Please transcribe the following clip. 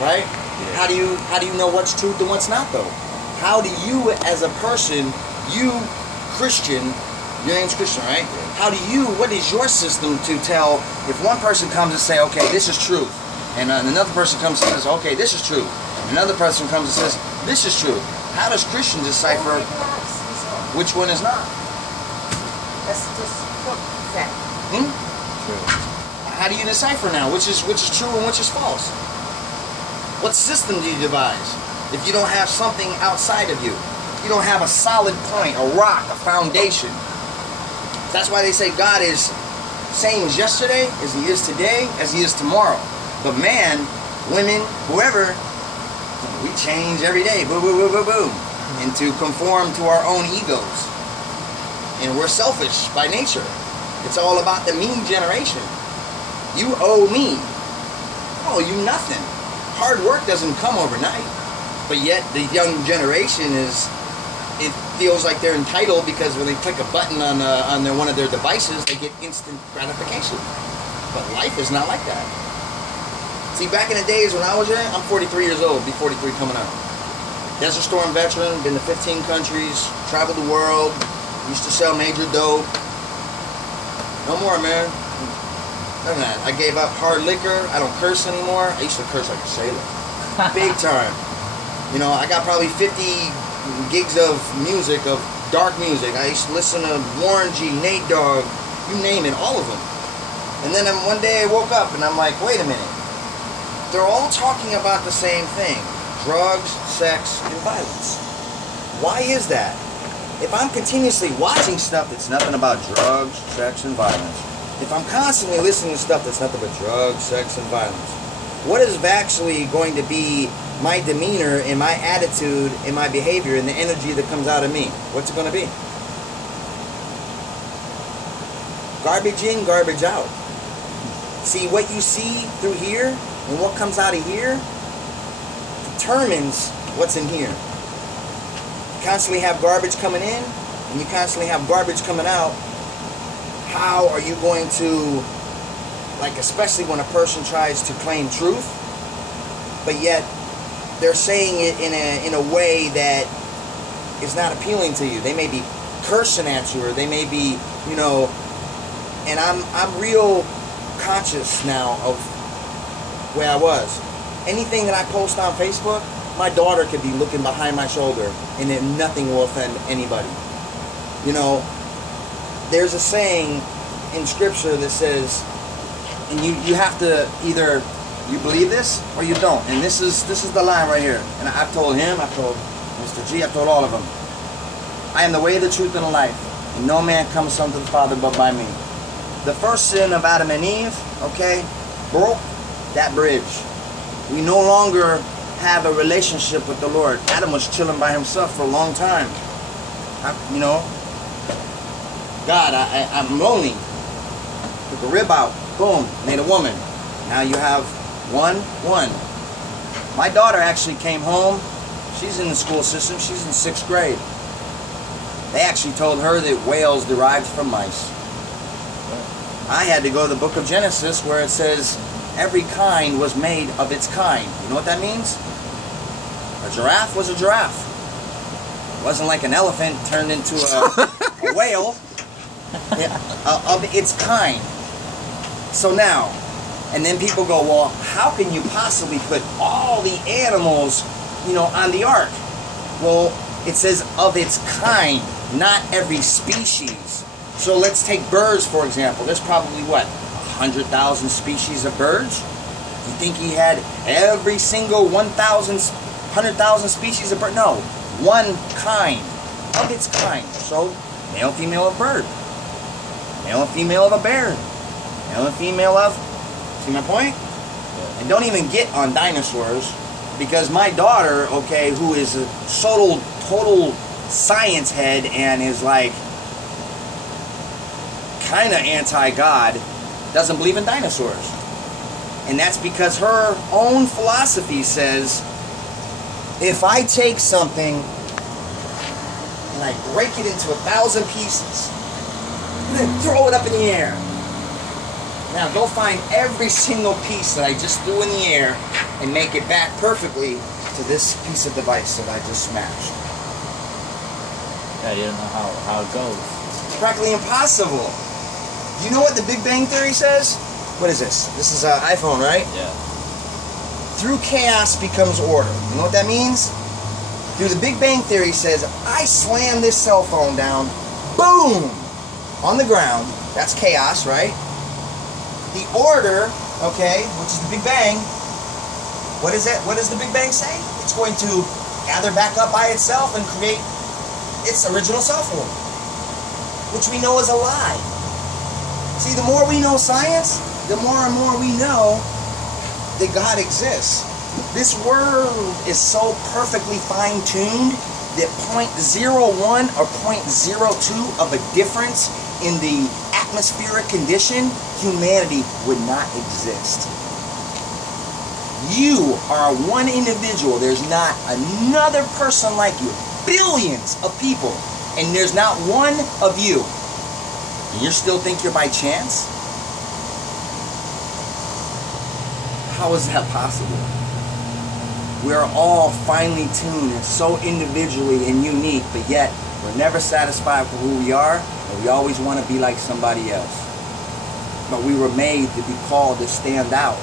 right? Yeah. How do you know what's truth and what's not, though? How do you, as a person, you Christian, your name's Christian, right? How do you, what is your system to tell if one person comes and say, okay, this is truth, and another person comes and says, okay, this is true, another person comes and says, this is true. How does Christian decipher which one is not? That's just fact. True. How do you decipher now which is true and which is false? What system do you devise if you don't have something outside of you? You don't have a solid point, a rock, a foundation. That's why they say God is same as yesterday, as he is today, as he is tomorrow. But man, women, whoever, we change every day, boom, boom, boom, boom, boom, and to conform to our own egos. And we're selfish by nature. It's all about the me generation. You owe me. I owe you nothing. Hard work doesn't come overnight. But yet the young generation it feels like they're entitled because when they click a button on one of their devices, they get instant gratification. But life is not like that. See, back in the days when I was young, I'm 43 years old, be 43 coming up. Desert Storm veteran, been to 15 countries, traveled the world, used to sell major dope. No more, man. None of that. I gave up hard liquor. I don't curse anymore. I used to curse like a sailor. Big time. You know, I got probably 50 gigs of music, of dark music. I used to listen to Warren G, Nate Dogg, you name it, all of them. And then one day I woke up and I'm like, wait a minute. They're all talking about the same thing. Drugs, sex, and violence. Why is that? If I'm continuously watching stuff that's nothing about drugs, sex, and violence, if I'm constantly listening to stuff that's nothing but drugs, sex, and violence, what is actually going to be my demeanor and my attitude and my behavior and the energy that comes out of me? What's it going to be? Garbage in, garbage out. See, what you see through here and what comes out of here determines what's in here. You constantly have garbage coming in and you constantly have garbage coming out. How are you going to, like, especially when a person tries to claim truth, but yet they're saying it in a way that is not appealing to you. They may be cursing at you, or they may be, you know, and I'm real conscious now of where I was. Anything that I post on Facebook, my daughter could be looking behind my shoulder and then nothing will offend anybody. You know, there's a saying in scripture that says, and you have to either you believe this or you don't. And this is the line right here. And I've told him, I've told Mr. G, I've told all of them. I am the way, the truth, and the life. And no man comes unto the Father but by me. The first sin of Adam and Eve, okay, broke that bridge. We no longer have a relationship with the Lord. Adam was chilling by himself for a long time. You know, God, I'm lonely. Took a rib out, boom, made a woman. Now you have one. My daughter actually came home. She's in the school system. She's in 6th grade. They actually told her that whales derived from mice. I had to go to the book of Genesis where it says every kind was made of its kind. You know what that means? A giraffe was a giraffe. It wasn't like an elephant turned into a whale. Of its kind. So now, and then people go, well, how can you possibly put all the animals, you know, on the ark? Well, it says of its kind, not every species. So let's take birds, for example. There's probably, what, 100,000 species of birds? Do you think he had every single 100,000 species of birds? No, one kind, of its kind. So, male, female of bird. Male and female of a bear. Male and female of... See my point? And don't even get on dinosaurs, because my daughter, okay, who is a total science head and is like kind of anti-God, doesn't believe in dinosaurs. And that's because her own philosophy says, if I take something and I break it into 1,000 pieces, and then throw it up in the air, and Now go find every single piece that I just threw in the air and make it back perfectly to this piece of device that I just smashed. Yeah, you don't know how it goes. It's practically impossible. You know what the Big Bang Theory says? What is this? This is an iPhone, right? Yeah. Through chaos becomes order. You know what that means? Through the Big Bang Theory says, I slam this cell phone down, boom, on the ground. That's chaos, right? The order, okay, which is the Big Bang, what is it? What does the Big Bang say? It's going to gather back up by itself and create its original self form, which we know is a lie. See, the more we know science, the more and more we know that God exists. This world is so perfectly fine-tuned that 0.01 or 0.02 of a difference in the atmospheric condition, humanity would not exist. You are one individual. There's not another person like you. Billions of people, and there's not one of you. And you still think you're by chance? How is that possible? We're all finely tuned and so individually and unique, but yet we're never satisfied with who we are, and we always want to be like somebody else. But we were made to be called to stand out.